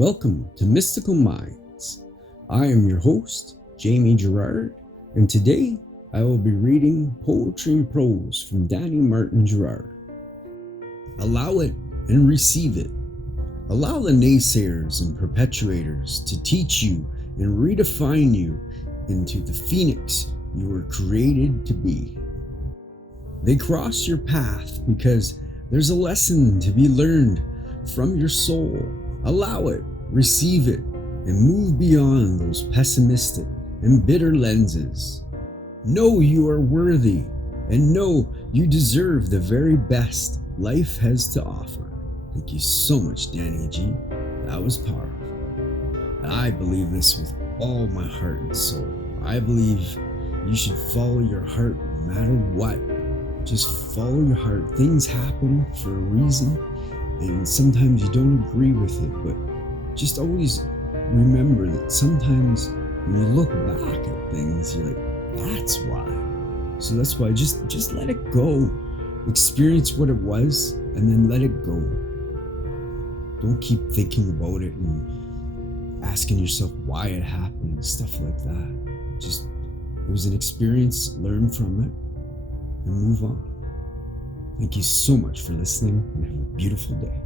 Welcome to Mystical Minds. I am your host, Jamie Girard, and today I will be reading Poetry and Prose from Danny Martin Girard. Allow it and receive it. Allow the naysayers and perpetuators to teach you and redefine you into the phoenix you were created to be. They cross your path because there's a lesson to be learned from your soul. Allow it, receive it, and move beyond those pessimistic and bitter lenses. Know you are worthy and know you deserve the very best life has to offer. Thank you so much, Danny G. That was powerful. I believe this with all my heart and soul. I believe you should follow your heart no matter what. Just follow your heart. Things happen for a reason, and sometimes you don't agree with it, but just always remember that sometimes when you look back at things, you're like, that's why. So that's why just let it go. Experience what it was and then let it go. Don't keep thinking about it and asking yourself why it happened and stuff like that. Just, it was an experience, learn from it, and move on. Thank you so much for listening, and have a beautiful day.